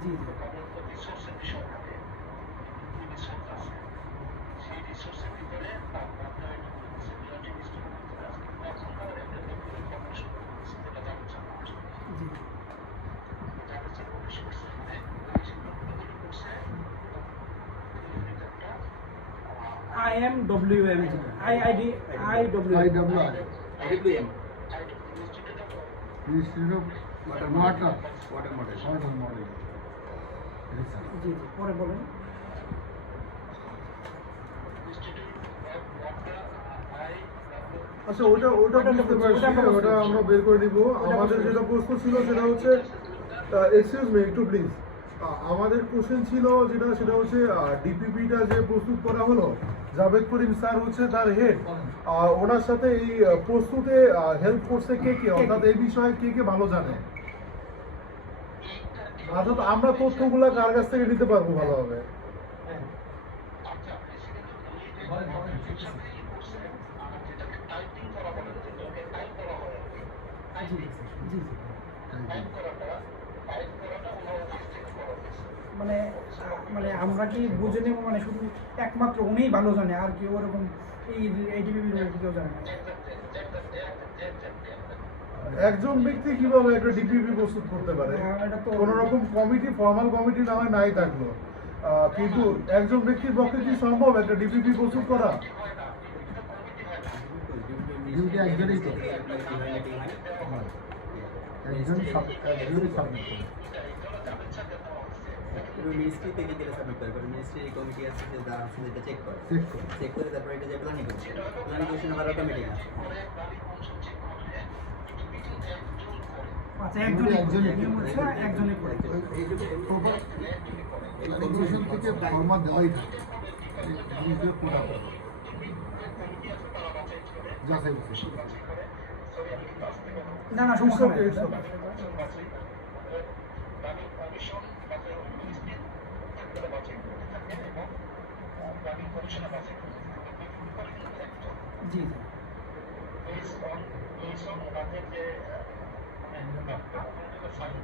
G I M W M I I D I W IWI, IWM, institute of Institute of Water Water, water model. Water Model. Research. জি জি পরে বলেন। আচ্ছা ওটা ওটা বুঝতে পারছি ওটা আমরা বের করে দিব। আমাদের যেটা প্রশ্ন ছিল সেটা হচ্ছে এক্সকিউজ মি একটু প্লিজ আমাদের কোশ্চেন ছিল যেটা সেটা হচ্ছে ডিপিপিটা যে প্রস্তুত করা হলো জাভেদ করিম স্যার হচ্ছে তার হেড ওনার সাথে এই প্রস্তুতে হেল্প করছে কে কে? অর্থাৎ এই বিষয়ে কে কে ভালো জানে? অর্থাৎ আমরা তথ্যগুলো কার কাছ থেকে নিতে পারব ভালোভাবে? আচ্ছা মানে মানে আমরা কি বুঝে নেব? মানে শুধু একমাত্র উনিই ভালো জানে, আর কি ওরকম এই এইটিভি কেউ জানে না। একজন ব্যক্তি কীভাবে একটা ডিপিপি প্রস্তুত করতে পারে? হ্যাঁ, এটা তো- কোন রকম কমিটি ফর্মাল কমিটি না হয় নাই থাকল। কিন্তু একজন ব্যক্তির পক্ষে কি সম্ভব একটা ডিপিপি প্রস্তুত করা? Duty একজনই করে। একজন একজনই সাবমিট করে। মিনিস্ট্রি থেকে গেলে সাবমিট করে কারণ মিনিস্ট্রি কমিটি আছে যে যা আছে যেটা চেক করে। চেক করে। চেক করে তারপরে এটা যে প্ল্যানিং করছে প্ল্যানিং করছে আবার অটোমেটিক আছে। আচ্ছা একজনই একজনই করে থেকে ফর্মা দেওয়াই থাকে যাচাই না না সমস্যা নেই। একজন জি and remember, in the five